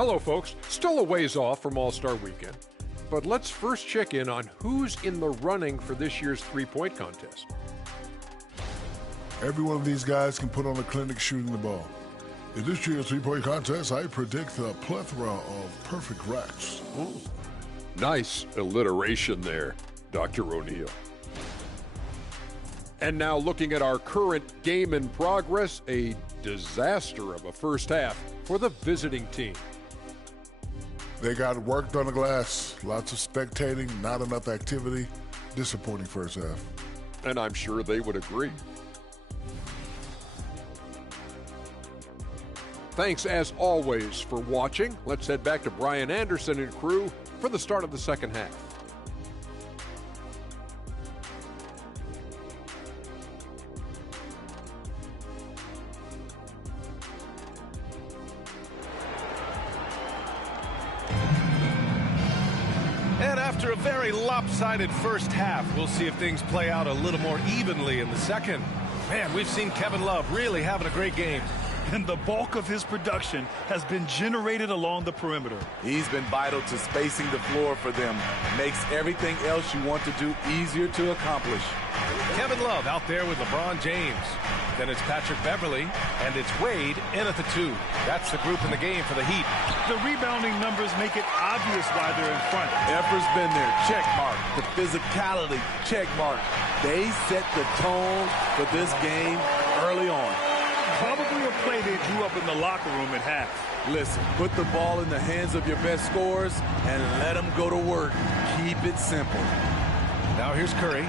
Hello, folks. Still a ways off from All-Star Weekend, but let's first check in on who's in the running for this year's three-point contest. Every one of these guys can put on a clinic shooting the ball. In this year's three-point contest, I predict a plethora of perfect racks. Oh, nice alliteration there, Dr. O'Neill. And now looking at our current game in progress, a disaster of a first half for the visiting team. They got worked on the glass. Lots of spectating, not enough activity. Disappointing first half. And I'm sure they would agree. Thanks, as always, for watching. Let's head back to Brian Anderson and crew for the start of the second half. And after a very lopsided first half, we'll see if things play out a little more evenly in the second. Man, we've seen Kevin Love really having a great game. And the bulk of his production has been generated along the perimeter. He's been vital to spacing the floor for them. Makes everything else you want to do easier to accomplish. Kevin Love out there with LeBron James. Then it's Patrick Beverley, and it's Wade in at the 2. That's the group in the game for the Heat. The rebounding numbers make it obvious why they're in front. Effort's been there, check mark. The physicality, check mark. They set the tone for this game early on. Probably a play they drew up in the locker room at half. Listen, put the ball in the hands of your best scorers and let them go to work. Keep it simple. Now here's Curry.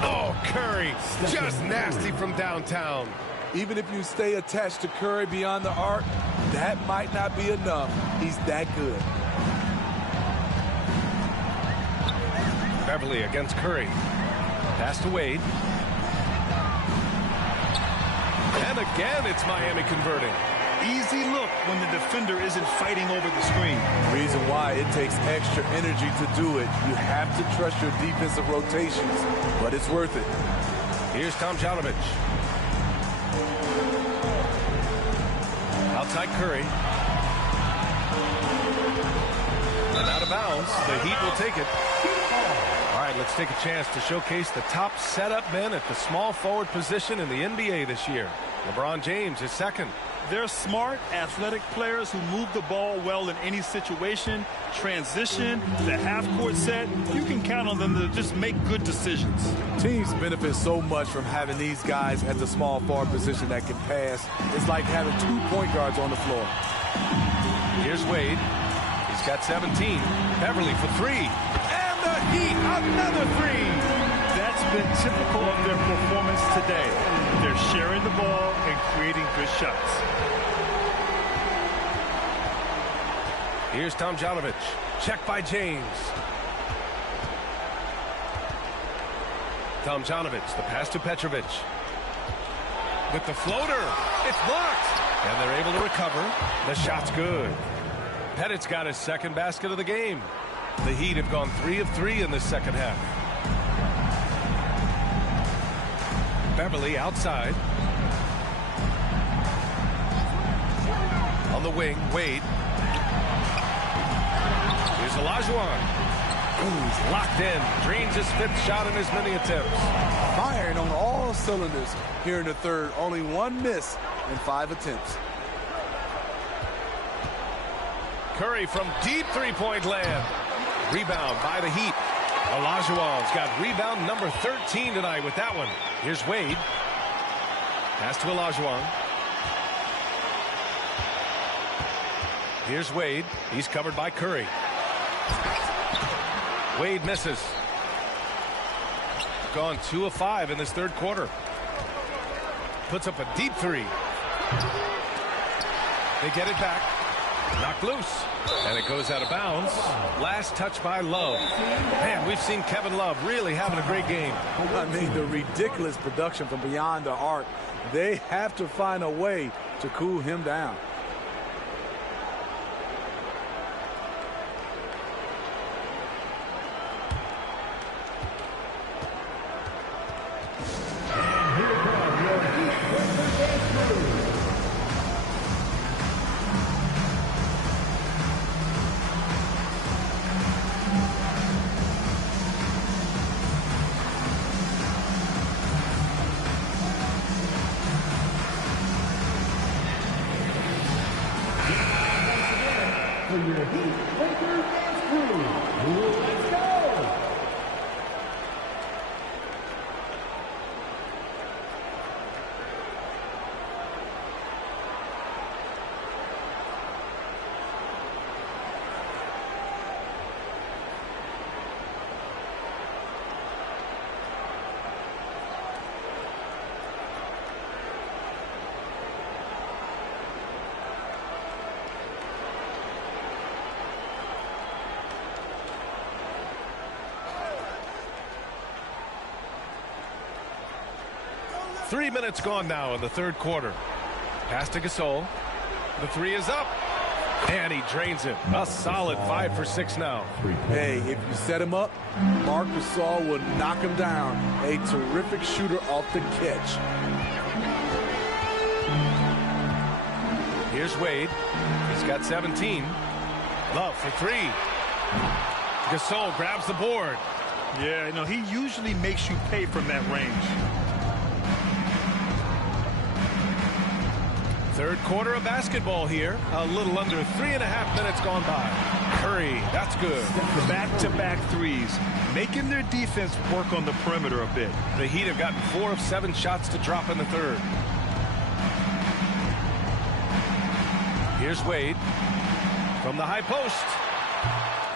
Oh, Curry, just nasty from downtown. Even if you stay attached to Curry beyond the arc, that might not be enough. He's that good. Beverley against Curry. Pass to Wade. And again, it's Miami converting. Easy look when the defender isn't fighting over the screen. Reason why it takes extra energy to do it. You have to trust your defensive rotations, but it's worth it. Here's Tomjanović. Outside Curry. And out of bounds. The Heat will take it. All right, let's take a chance to showcase the top setup men at the small forward position in the NBA this year. LeBron James is second. They're smart, athletic players who move the ball well in any situation. Transition, the half-court set, you can count on them to just make good decisions. Teams benefit so much from having these guys at the small forward position that can pass. It's like having 2 point guards on the floor. Here's Wade. He's got 17. Beverley for 3. And the Heat, another 3. That's been typical of their performance today. They're sharing the ball and creating good shots. Here's Tomjanović. Check by James. Tomjanović, the pass to Petrovic. With the floater. It's blocked. And they're able to recover. The shot's good. Petit's got his second basket of the game. The Heat have gone 3 of 3 in this second half. Beverley outside. On the wing, Wade. Here's Olajuwon. Ooh, he's locked in. Drains his 5th shot in as many attempts. Firing on all cylinders here in the third. Only 1 miss in 5 attempts. Curry from deep three-point land. Rebound by the Heat. Olajuwon's got rebound number 13 tonight with that one. Here's Wade. Pass to Olajuwon. Here's Wade. He's covered by Curry. Wade misses. Gone 2 of 5 in this third quarter. Puts up a deep 3. They get it back. Knocked loose. And it goes out of bounds. Last touch by Love. Man, we've seen Kevin Love really having a great game. I mean, the ridiculous production from beyond the arc. They have to find a way to cool him down. Let's go. Three minutes gone now in the third quarter. Pass to Gasol. The three is up. And he drains it. A solid 5 for 6 now. Hey, if you set him up, Marc Gasol will knock him down. A terrific shooter off the catch. Here's Wade. He's got 17. Love for three. Gasol grabs the board. Yeah, no, he usually makes you pay from that range. Third quarter of basketball here. A little under 3.5 minutes gone by. Curry, that's good. Back-to-back threes, making their defense work on the perimeter a bit. The Heat have gotten 4 of 7 shots to drop in the third. Here's Wade from the high post.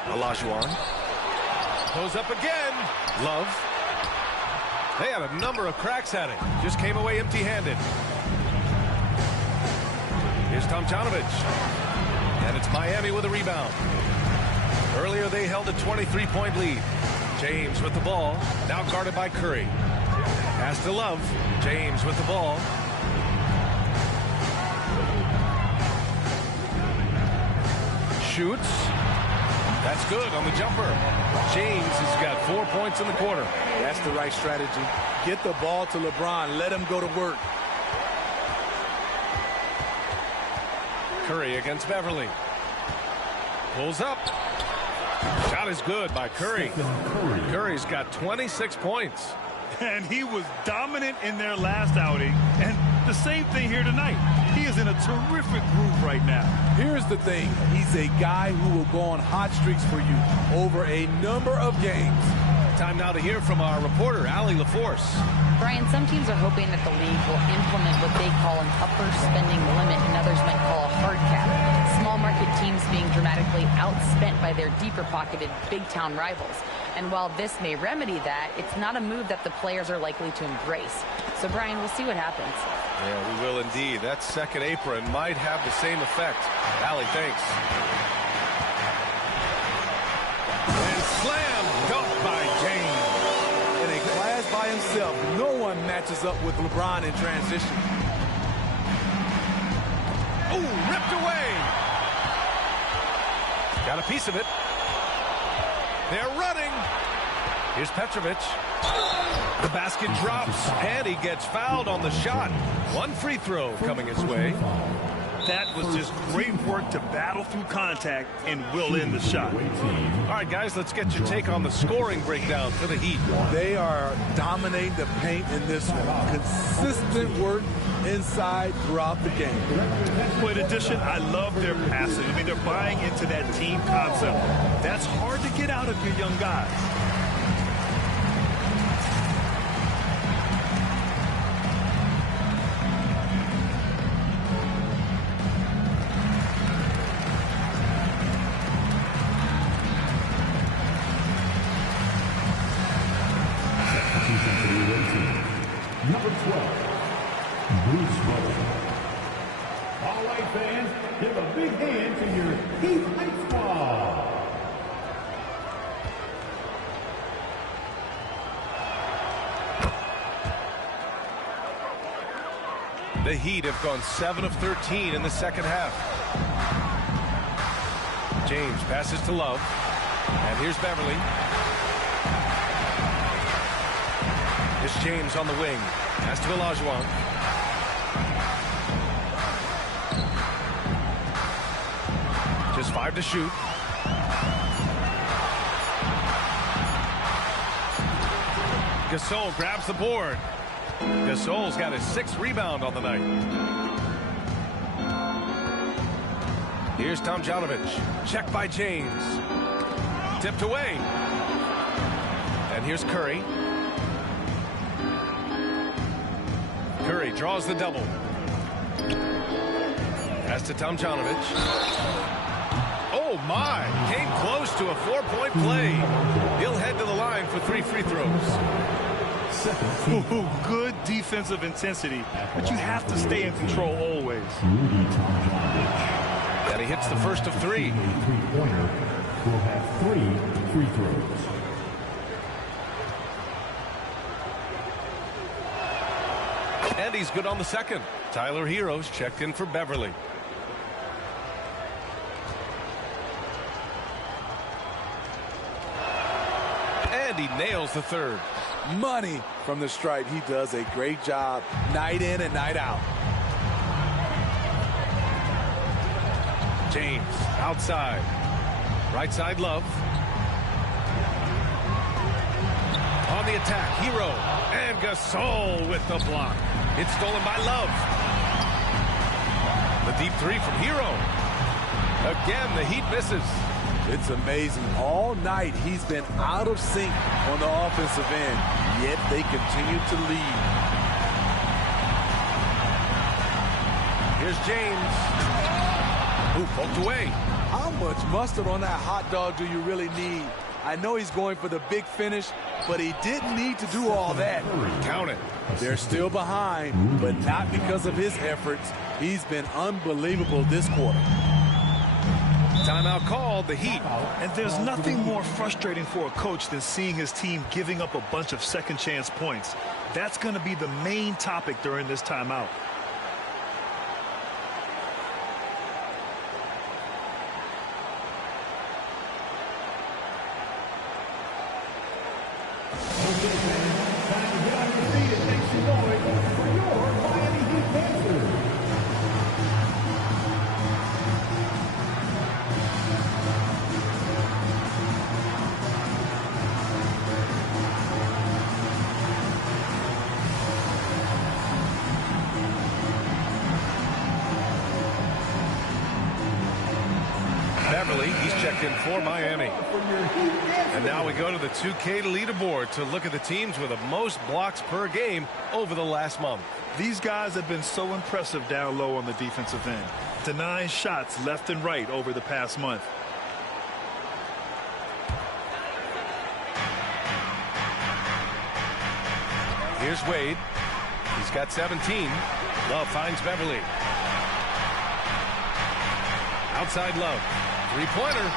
Olajuwon goes up again. Love. They had a number of cracks at it. Just came away empty-handed. Here's Tomjanović. And it's Miami with a rebound. Earlier they held a 23-point lead. James with the ball. Now guarded by Curry. Pass to Love. James with the ball. Shoots. That's good on the jumper. James has got 4 points in the quarter. That's the right strategy. Get the ball to LeBron. Let him go to work. Curry against Beverley. Pulls up. Shot is good by Curry. Curry's got 26 points. And he was dominant in their last outing. And the same thing here tonight. He is in a terrific groove right now. Here's the thing. He's a guy who will go on hot streaks for you over a number of games. Time now to hear from our reporter, Allie LaForce. Brian, some teams are hoping that the league will implement what they call an upper spending limit and others might call a hard cap. Small market teams being dramatically outspent by their deeper pocketed big town rivals. And while this may remedy that, it's not a move that the players are likely to embrace. So Brian, we'll see what happens. Yeah, we will indeed. That second apron might have the same effect. Allie, thanks. And slam dunk by James. In a class by himself, no one matches up with LeBron in transition. Ooh, ripped away. Got a piece of it. They're running. Here's Petrovic. The basket drops, and he gets fouled on the shot. One free throw coming his way. That was just great work to battle through contact and will end the shot. All right, guys, let's get your take on the scoring breakdown for the Heat. They are dominating the paint in this one. Consistent work inside throughout the game. Well, in addition, I love their passing. I mean, they're buying into that team concept. That's hard to get out of your young guys. Number 12, Bruce Bowen. All right, fans, give a big hand to your Heat Heights squad. The Heat have gone 7 of 13 in the second half. James passes to Love. And here's Beverley. It's James on the wing. Pass to Olajuwon. Just 5 to shoot. Gasol grabs the board. Gasol's got his 6th rebound on the night. Here's Tomjanović. Check by James. Tipped away. And here's Curry. Curry draws the double. Pass to Tomjanović. Oh, my. Came close to a 4-point play. He'll head to the line for 3 free throws. Ooh, good defensive intensity, but you have to stay in control always. And he hits the first of 3. Three-pointer will have 3 free throws. And he's good on the second. Tyler Heroes checked in for Beverley. And he nails the third. Money from the stripe. He does a great job night in and night out. James outside. Right side, Love. On the attack, Hero. And Gasol with the block. It's stolen by Love. The deep 3 from Hero. Again, the Heat misses. It's amazing. All night he's been out of sync on the offensive end, yet they continue to lead. Here's James. Who poked away. How much mustard on that hot dog do you really need? I know he's going for the big finish, but he didn't need to do all that. Count it. They're still behind, but not because of his efforts. He's been unbelievable this quarter. Timeout called, the Heat. And there's nothing more frustrating for a coach than seeing his team giving up a bunch of second chance points. That's going to be the main topic during this timeout. Beverley, he's checked in for Miami. And now we go to the 2K leaderboard to look at the teams with the most blocks per game over the last month. These guys have been so impressive down low on the defensive end, denying shots left and right over the past month. Here's Wade. He's got 17. Love finds Beverley. Outside Love. Three-pointer.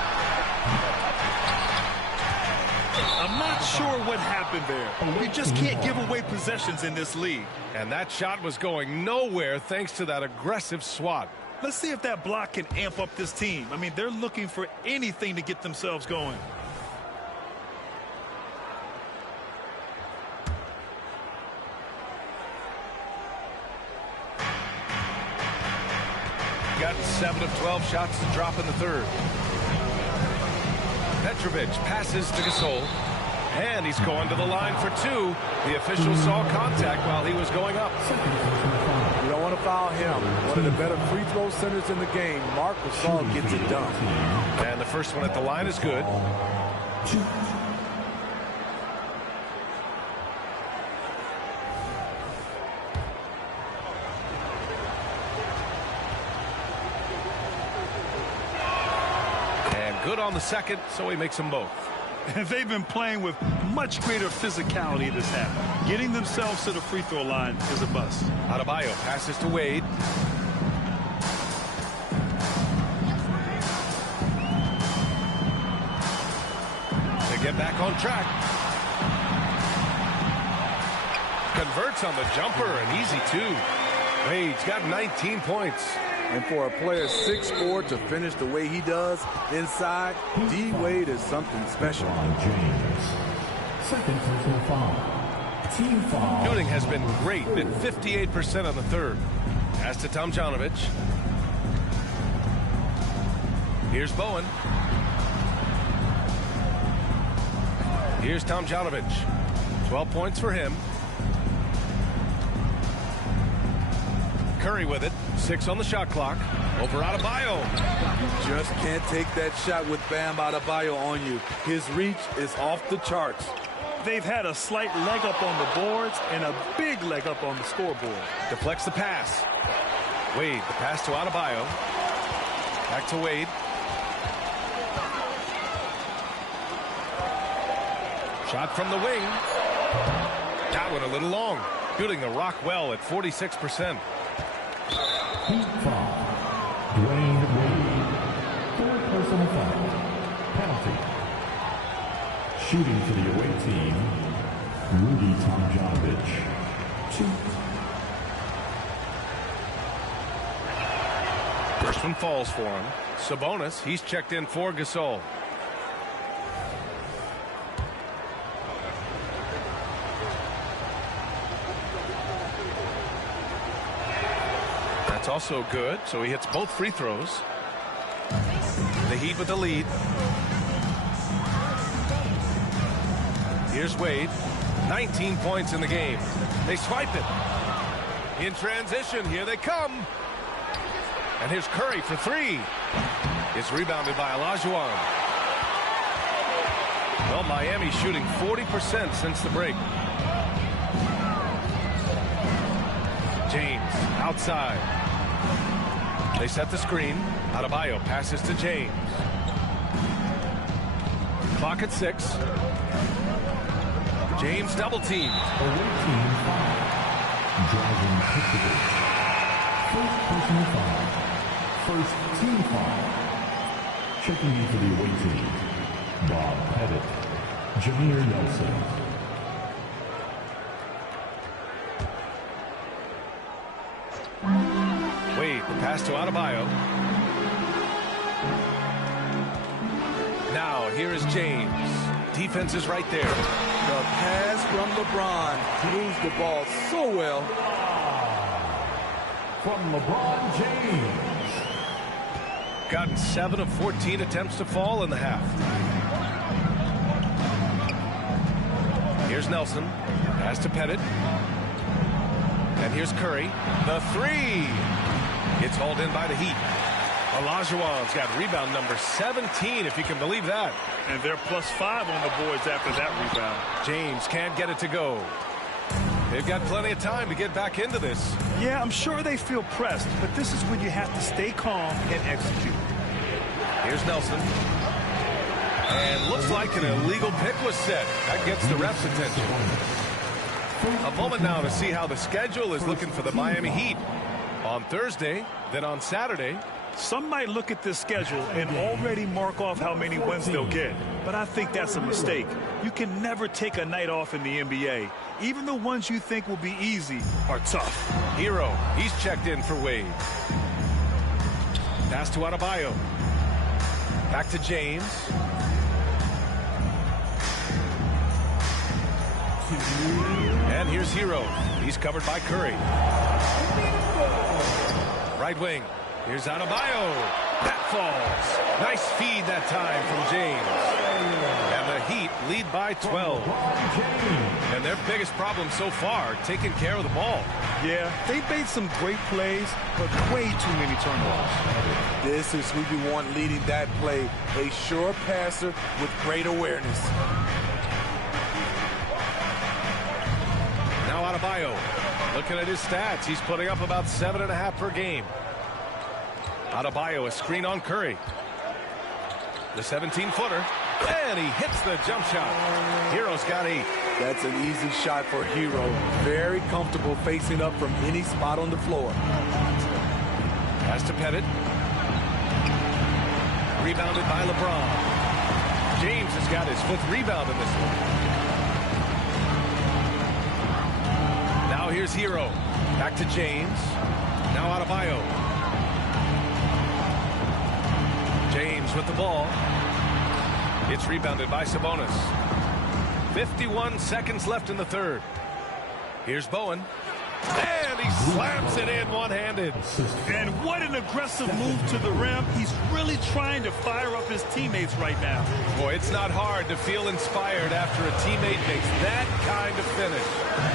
I'm not sure what happened there. You just can't give away possessions in this league. And that shot was going nowhere thanks to that aggressive swat. Let's see if that block can amp up this team. I mean, they're looking for anything to get themselves going. Got 7 of 12 shots to drop in the third. Petrovic passes to Gasol. And he's going to the line for 2. The official saw contact while he was going up. You don't want to foul him. One of the better free throw centers in the game. Marc Gasol gets it done. And the first one at the line is good. Good on the second, so he makes them both. And they've been playing with much greater physicality this half. Getting themselves to the free throw line is a bust. Adebayo passes to Wade. They get back on track. Converts on the jumper, an easy 2. Wade's got 19 points. And for a player 6'4" to finish the way he does inside, D. Wade is something special. James. Second personal foul. Team foul. Shooting has been great at 58% on the third. Pass to Tomjanović. Here's Bowen. Here's Tomjanović. 12 points for him. Curry with it. 6 on the shot clock. Over Adebayo. Just can't take that shot with Bam Adebayo on you. His reach is off the charts. They've had a slight leg up on the boards and a big leg up on the scoreboard. Deflects the pass. Wade, the pass to Adebayo. Back to Wade. Shot from the wing. That one a little long. Shooting the rock well at 46%. Heat foul. Dwyane Wade. 4 personal foul. Penalty. Shooting for the away team, Rudy Tomjanović. 2. First one falls for him. Sabonis, he's checked in for Gasol. That's also good, so he hits both free throws. The Heat with the lead. Here's Wade. 19 points in the game. They swipe it. In transition, here they come. And here's Curry for 3. It's rebounded by Olajuwon. Well, Miami shooting 40% since the break. James outside. They set the screen. Adebayo passes to James. Clock at 6. James double teamed. Away team foul. Drazen Petrovic. First personal foul. First team foul. Checking in for the away team, Bob Petit. Jameer Nelson. Wade, the pass to Adebayo. Now, here is James. Defense is right there. The pass from LeBron moves the ball so well. From LeBron James. Gotten 7 of 14 attempts to fall in the half. Here's Nelson. Pass to Petit. And here's Curry. The 3. It's hauled in by the Heat. Olajuwon's got rebound number 17, if you can believe that. And they're +5 on the boards after that rebound. James can't get it to go. They've got plenty of time to get back into this. Yeah, I'm sure they feel pressed, but this is when you have to stay calm and execute. Here's Nelson. And looks like an illegal pick was set. That gets the ref's attention. A moment now to see how the schedule is looking for the Miami Heat. On Thursday, then on Saturday. Some might look at this schedule and already mark off how many wins they'll get. But I think that's a mistake. You can never take a night off in the NBA. Even the ones you think will be easy are tough. Hero, he's checked in for Wade. Pass to Adebayo. Back to James. And here's Hero. He's covered by Curry. Right wing. Here's Adebayo. That falls. Nice feed that time from James. And the Heat lead by 12. And their biggest problem so far, taking care of the ball. Yeah, they made some great plays, but way too many turnovers. This is who you want leading that play. A sure passer with great awareness. Now Adebayo. Looking at his stats, he's putting up about 7.5 per game. Adebayo, a screen on Curry. The 17-footer. And he hits the jump shot. Hero's got 8. That's an easy shot for Hero. Very comfortable facing up from any spot on the floor. Pass to Petit. Rebounded by LeBron. James has got his 5th rebound in this one. Now here's Hero. Back to James. Now Adebayo. James with the ball. It's rebounded by Sabonis. 51 seconds left in the third. Here's Bowen. And he slams it in one-handed. And what an aggressive move to the rim. He's really trying to fire up his teammates right now. Boy, it's not hard to feel inspired after a teammate makes that kind of finish.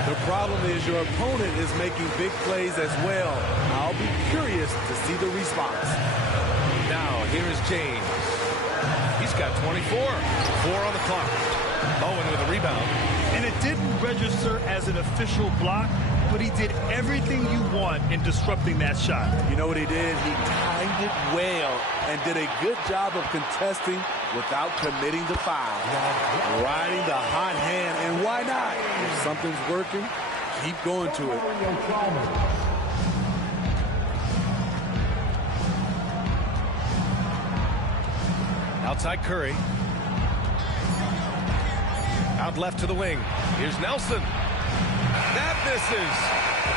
The problem is your opponent is making big plays as well. I'll be curious to see the response. Now, here is James. He's got 24. 4 on the clock. Bowen with a rebound. And it didn't register as an official block, but he did everything you want in disrupting that shot. You know what he did? He timed it well and did a good job of contesting without committing the foul. Riding the hot hand, and why not? If something's working, keep going to it. Outside Curry. Out left to the wing. Here's Nelson. That misses.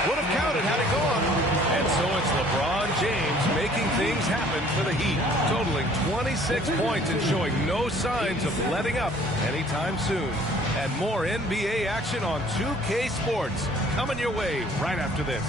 Would have counted had it gone. And so it's LeBron James making things happen for the Heat, totaling 26 points and showing no signs of letting up anytime soon. And more NBA action on 2K Sports coming your way right after this.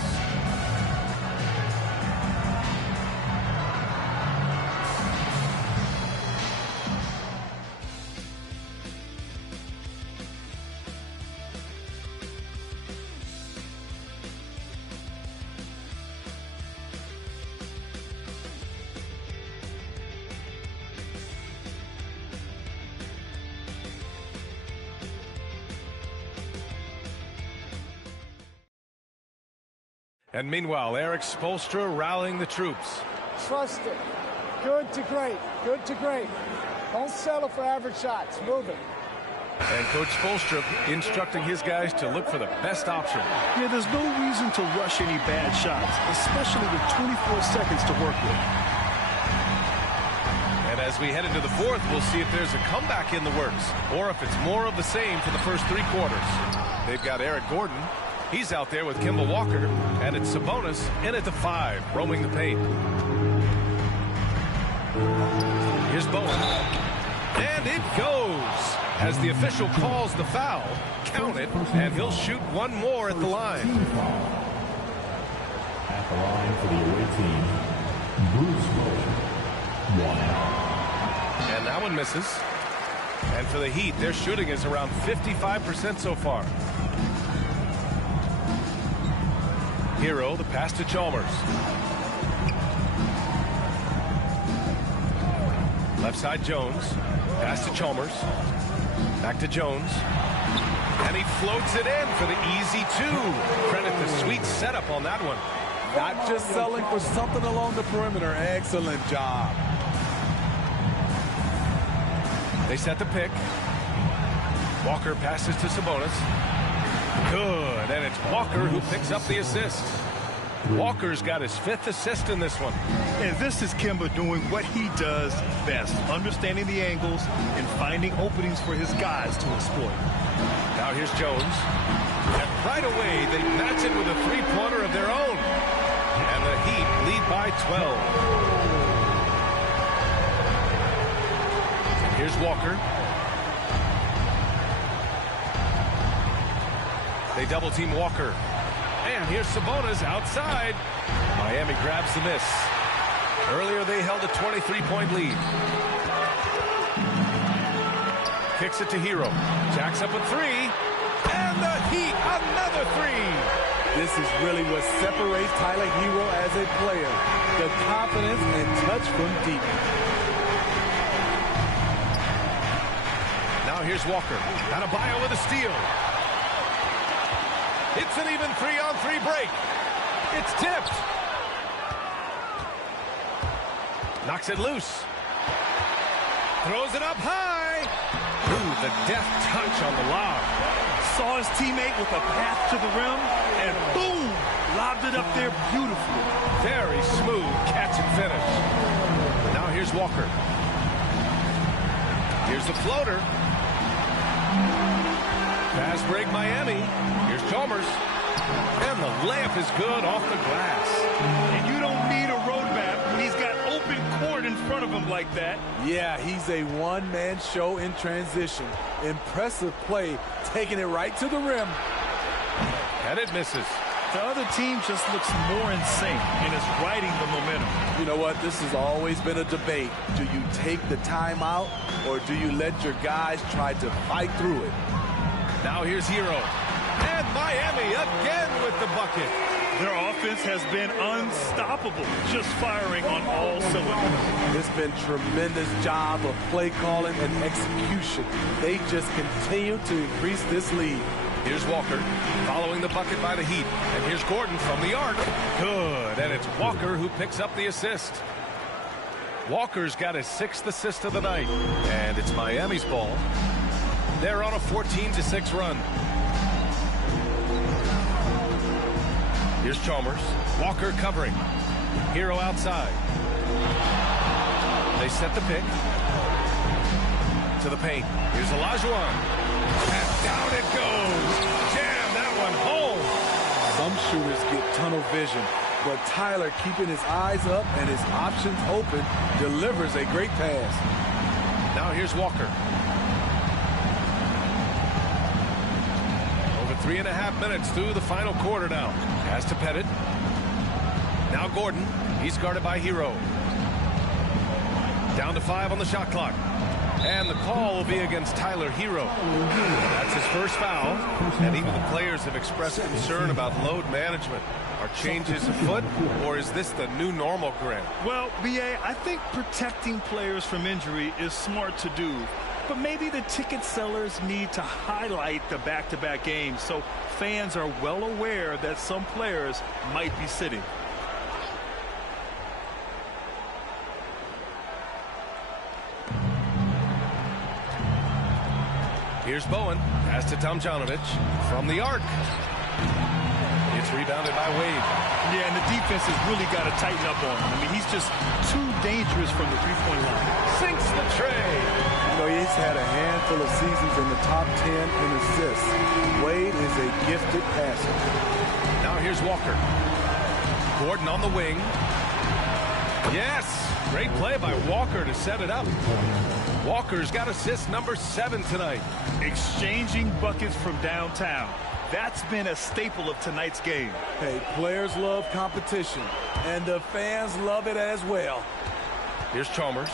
And meanwhile, Eric Spoelstra rallying the troops. Trust it. Good to great. Good to great. Don't settle for average shots. Move it. And Coach Spoelstra instructing his guys to look for the best option. Yeah, there's no reason to rush any bad shots, especially with 24 seconds to work with. And as we head into the fourth, we'll see if there's a comeback in the works or if it's more of the same for the first 3 quarters. They've got Eric Gordon. He's out there with Kemba Walker, and it's Sabonis in at the 5, roaming the paint. Here's Bowen. And it goes as the official calls the foul. Count it, and he'll shoot one more at the line. At the line for the away team, Bruce Bowen. 1 out. And that one misses. And for the Heat, their shooting is around 55% so far. Hero, the pass to Chalmers. Left side Jones. Pass to Chalmers. Back to Jones. And he floats it in for the easy 2. Credit the sweet setup on that one. Not just selling for something along the perimeter. Excellent job. They set the pick. Walker passes to Sabonis. Good, and it's Walker who picks up the assist. Walker's got his 5th assist in this one. And this is Kemba doing what he does best, understanding the angles and finding openings for his guys to exploit. Now here's Jones. And right away, they match it with a 3-pointer of their own. And the Heat lead by 12. And here's Walker. They double-team Walker. And here's Sabonis outside. Miami grabs the miss. Earlier, they held a 23-point lead. Kicks it to Hero. Jacks up with 3. And the Heat, another 3. This is really what separates Tyler Hero as a player. The confidence and touch from deep. Now here's Walker. Adebayo with a steal. It's an even 3-on-3 break. It's tipped. Knocks it loose. Throws it up high. Ooh, the deft touch on the lob. Saw his teammate with a path to the rim, and boom, lobbed it up there beautifully. Very smooth catch and finish. Now here's Walker. Here's the floater. Fast break Miami. Here's Chalmers. And the layup is good off the glass. And you don't need a roadmap when he's got open court in front of him like that. Yeah, he's a one-man show in transition. Impressive play, taking it right to the rim. And it misses. The other team just looks more in sync and is riding the momentum. You know what? This has always been a debate. Do you take the timeout or do you let your guys try to fight through it? Now here's Hero. And Miami again with the bucket. Their offense has been unstoppable, just firing on all cylinders. It's been tremendous job of play calling and execution. They just continue to increase this lead. Here's Walker following the bucket by the Heat. And here's Gordon from the arc. Good. And it's Walker who picks up the assist. Walker's got his 6th assist of the night. And it's Miami's ball. They're on a 14-6 run. Here's Chalmers. Walker covering. Hero outside. They set the pick. To the paint. Here's Olajuwon. And down it goes. Jam that one home. Some shooters get tunnel vision, but Tyler, keeping his eyes up and his options open, delivers a great pass. Now here's Walker. Over 3.5 minutes through the final quarter now. Pass to Petit. Now Gordon. He's guarded by Hero. Down to 5 on the shot clock. And the call will be against Tyler Hero. That's his first foul. And even the players have expressed concern about load management. Are changes afoot, or is this the new normal, Grant? Well, B.A., I think protecting players from injury is smart to do. But maybe the ticket sellers need to highlight the back-to-back games so fans are well aware that some players might be sitting. Here's Bowen. Pass to Tomjanović from the arc. It's rebounded by Wade. Yeah, and the defense has really got to tighten up on him. I mean, he's just too dangerous from the three-point line. Sinks the tray. You know, he's had a handful of seasons in the top 10 in assists. Wade is a gifted passer. Now here's Walker. Gordon on the wing. Yes! Great play by Walker to set it up. Walker's got assist number 7 tonight. Exchanging buckets from downtown. That's been a staple of tonight's game. Hey, players love competition, and the fans love it as well. Here's Chalmers.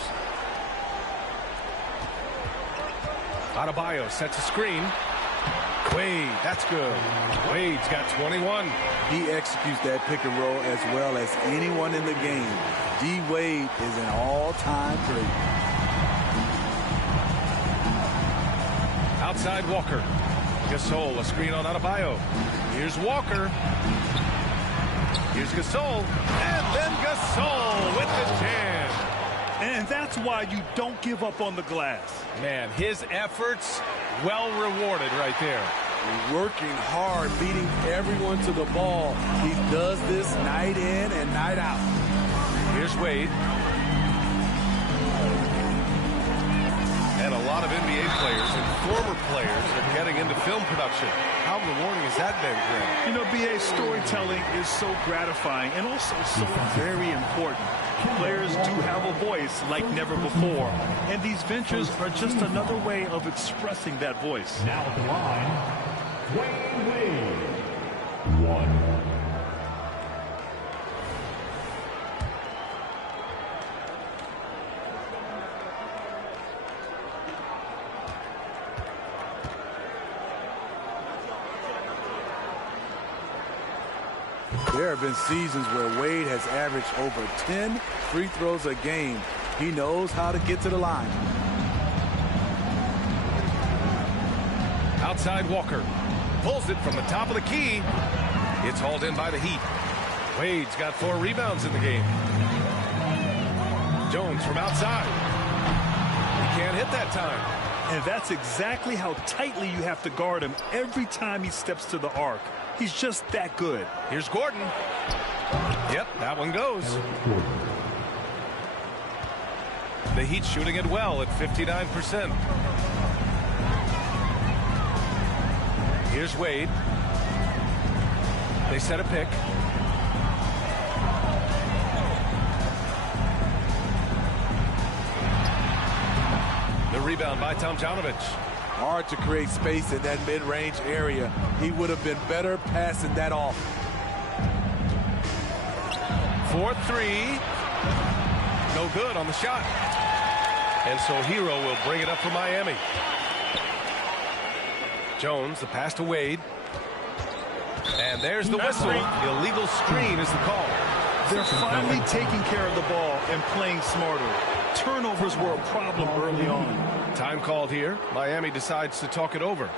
Adebayo sets a screen. Wade, that's good. Wade's got 21. He executes that pick and roll as well as anyone in the game. D. Wade is an all-time great. Outside Walker. Gasol, a screen on Adebayo. Here's Walker. Here's Gasol. And then Gasol with the jam. And that's why you don't give up on the glass. Man, his efforts well rewarded right there. Working hard, beating everyone to the ball. He does this night in and night out. Here's Wade. And a lot of NBA players and former players are getting into film production. How rewarding has that been, Grant? You know, B.A., storytelling is so gratifying and also so very important. Players do have a voice like never before, and these ventures are just another way of expressing that voice. Now at the line, Dwyane Wade. 1. There have been seasons where Wade has averaged over 10 free throws a game. He knows how to get to the line. Outside Walker. Pulls it from the top of the key. It's hauled in by the Heat. Wade's got 4 rebounds in the game. Jones from outside. He can't hit that time. And that's exactly how tightly you have to guard him every time he steps to the arc. He's just that good. Here's Gordon. Yep, that one goes. The Heat shooting it well at 59%. Here's Wade. They set a pick. The rebound by Tomjanović. Hard to create space in that mid-range area. He would have been better passing that off. 4-3. No good on the shot. And so Hero will bring it up for Miami. Jones, the pass to Wade. And there's the whistle. The illegal screen is the call. They're finally taking care of the ball and playing smarter. Turnovers were a problem early on. Time called here. Miami decides to talk it over.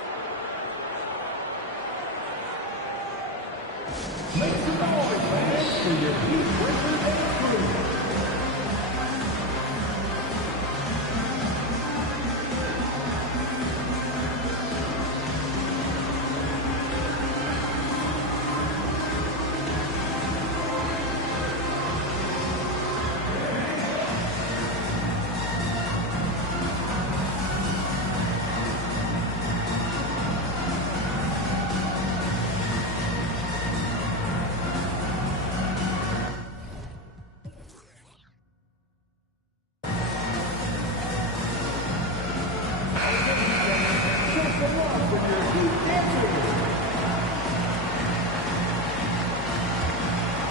Make some noise, fans, for your Heat breakers and crew.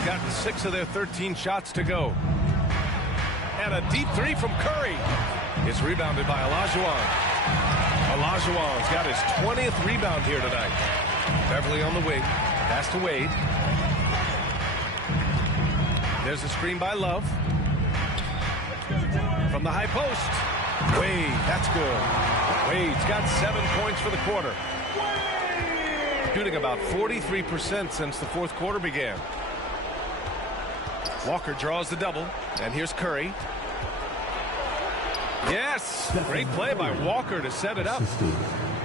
Gotten 6 of their 13 shots to go. And a deep three from Curry. It's rebounded by Olajuwon. Olajuwon's got his 20th rebound here tonight. Beverley on the wing. Pass to Wade. There's a screen by Love. From the high post. Wade, that's good. Wade's got 7 points for the quarter. Shooting about 43% since the fourth quarter began. Walker draws the double, and here's Curry. Yes! Great play by Walker to set it up.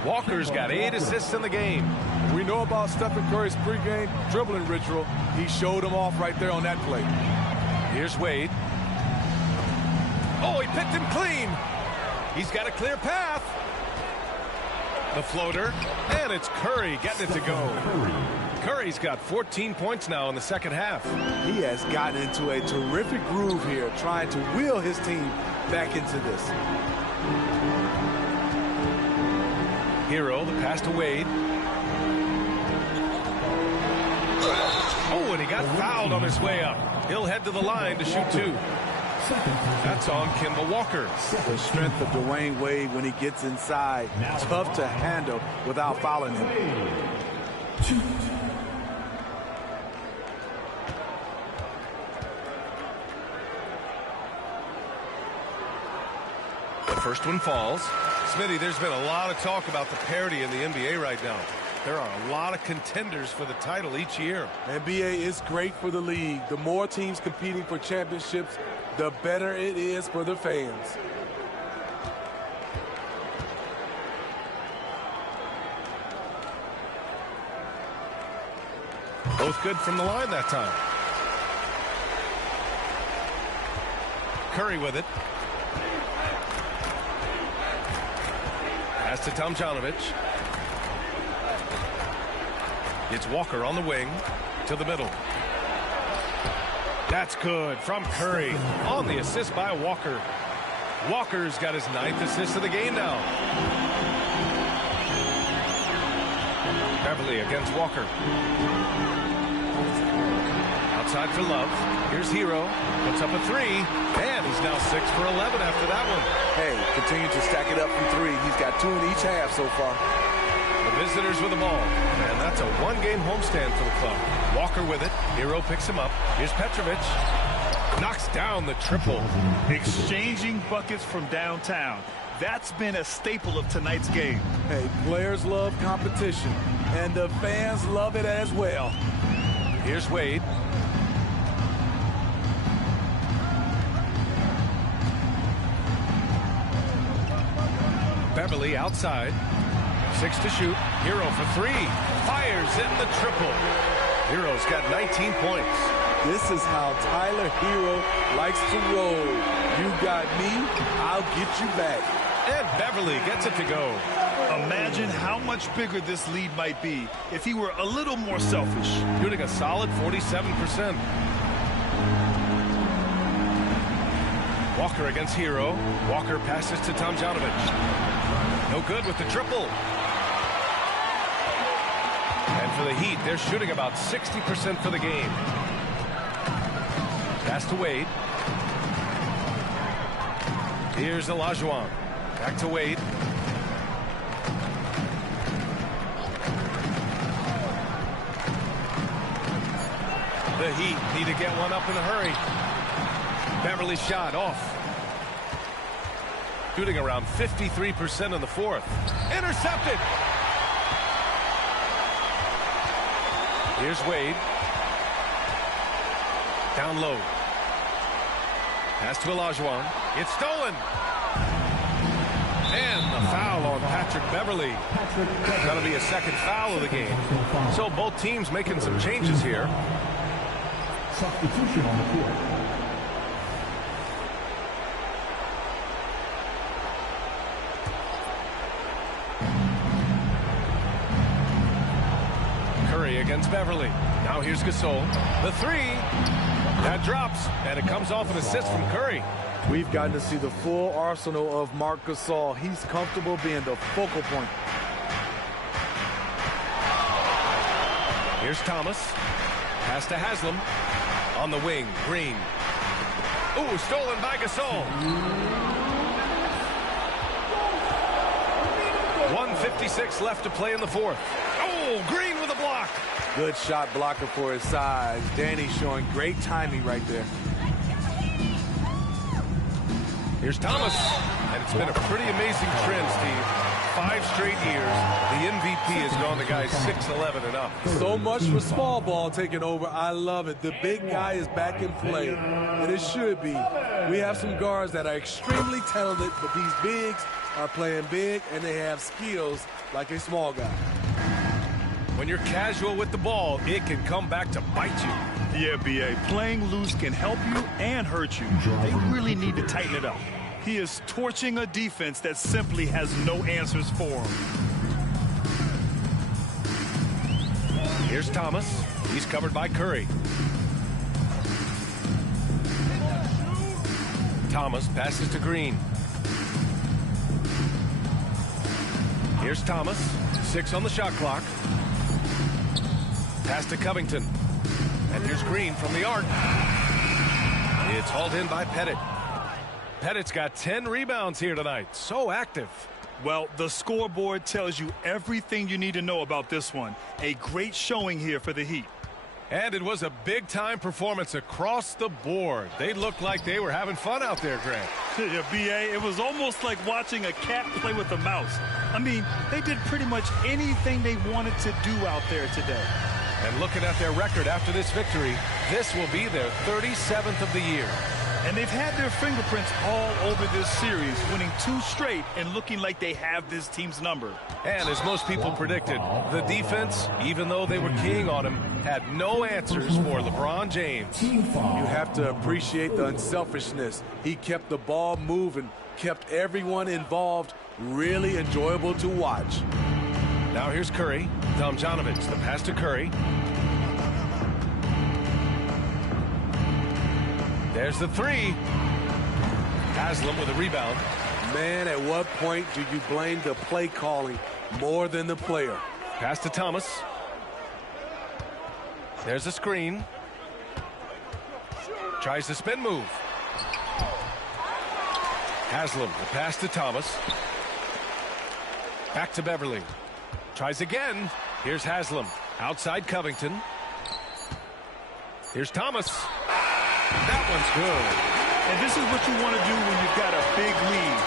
Walker's got 8 assists in the game. We know about Stephen Curry's pregame dribbling ritual. He showed him off right there on that play. Here's Wade. Oh, he picked him clean. He's got a clear path. The floater, and it's Curry getting it to go. Curry's got 14 points now in the second half. He has gotten into a terrific groove here, trying to wheel his team back into this. Hero, the pass to Wade. Oh, and he got fouled on his way up. He'll head to the line to shoot 2. That's on Kemba Walker. The strength of Dwyane Wade when he gets inside. Tough to handle without fouling him. The first one falls. Smitty, there's been a lot of talk about the parity in the NBA right now. There are a lot of contenders for the title each year. NBA is great for the league. The more teams competing for championships, the better it is for the fans. Both good from the line that time. Curry with it. Pass to Tomjanović. It's Walker on the wing to the middle. That's good from Curry on the assist by Walker. Walker's got his 9th assist of the game now. Beverley against Walker. Outside for Love. Here's Hero. Puts up a 3. And he's now 6 for 11 after that one. Hey, continue to stack it up from 3. He's got 2 in each half so far. The visitors with the ball. And that's a 1-game homestand for the club. Walker with it. Hero picks him up. Here's Petrovic. Knocks down the triple. Exchanging buckets from downtown. That's been a staple of tonight's game. Hey, players love competition, and the fans love it as well. Here's Wade. Beverley outside. 6 to shoot. Hero for 3. Fires in the triple. Hero's got 19 points. This is how Tyler Hero likes to roll. You got me, I'll get you back. And Beverley gets it to go. Imagine how much bigger this lead might be if he were a little more selfish. Shooting a solid 47%. Walker against Hero. Walker passes to Tomjanović. No good with the triple. And for the Heat, they're shooting about 60% for the game. Pass to Wade. Here's Olajuwon. Back to Wade. The Heat need to get one up in a hurry. Beverley shot off. Shooting around 53% in the fourth. Intercepted. Here's Wade. Down low. Pass to Olajuwon. It's stolen. And the foul on Patrick Beverley. Going to be a second foul of the game. So both teams making some changes here. Substitution on the court. Curry against Beverley. Now here's Gasol. The three. That drops, and it comes off an assist from Curry. We've gotten to see the full arsenal of Marc Gasol. He's comfortable being the focal point. Here's Thomas. Pass to Haslam. On the wing, Green. Ooh, stolen by Gasol. 1:56 left to play in the fourth. Oh, Green with a block. Good shot blocker for his size. Danny showing great timing right there. Here's Thomas. And it's been a pretty amazing trend, Steve. 5 straight years, the MVP has gone to guys 6'11" and up. So much for small ball taking over. I love it. The big guy is back in play, and it should be. We have some guards that are extremely talented, but these bigs are playing big, and they have skills like a small guy. When you're casual with the ball, it can come back to bite you. Yeah, B.A., playing loose can help you and hurt you. They really need to tighten it up. He is torching a defense that simply has no answers for him. Here's Thomas. He's covered by Curry. Thomas passes to Green. Here's Thomas. 6 on the shot clock. Pass to Covington. And here's Green from the arc. It's hauled in by Petit. Petit's got 10 rebounds here tonight. So active. Well, the scoreboard tells you everything you need to know about this one. A great showing here for the Heat. And it was a big-time performance across the board. They looked like they were having fun out there, Grant. Yeah, B.A., it was almost like watching a cat play with a mouse. I mean, they did pretty much anything they wanted to do out there today. And looking at their record after this victory, this will be their 37th of the year. And they've had their fingerprints all over this series, winning 2 straight and looking like they have this team's number. And as most people predicted, the defense, even though they were keying on him, had no answers for LeBron James. You have to appreciate the unselfishness. He kept the ball moving, kept everyone involved, really enjoyable to watch. Now here's Curry. Tomjanović, the pass to Curry. There's the 3. Haslam with a rebound. Man, at what point do you blame the play calling more than the player? Pass to Thomas. There's a screen. Tries the spin move. Haslam, the pass to Thomas. Back to Beverley. Tries again. Here's Haslam. Outside Covington. Here's Thomas. That one's good. And this is what you want to do when you've got a big lead.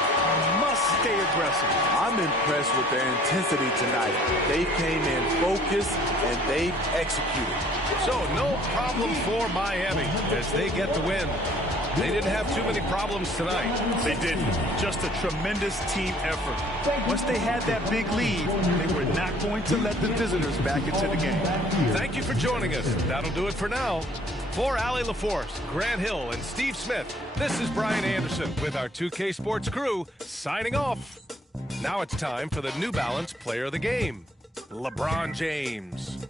You must stay aggressive. I'm impressed with their intensity tonight. They came in focused and they've executed. So no problem for Miami as they get the win. They didn't have too many problems tonight. They didn't. Just a tremendous team effort. Once they had that big lead, they were not going to let the visitors back into the game. Thank you for joining us. That'll do it for now. For Allie LaForce, Grant Hill, and Steve Smith, this is Brian Anderson with our 2K Sports crew signing off. Now it's time for the New Balance Player of the Game, LeBron James.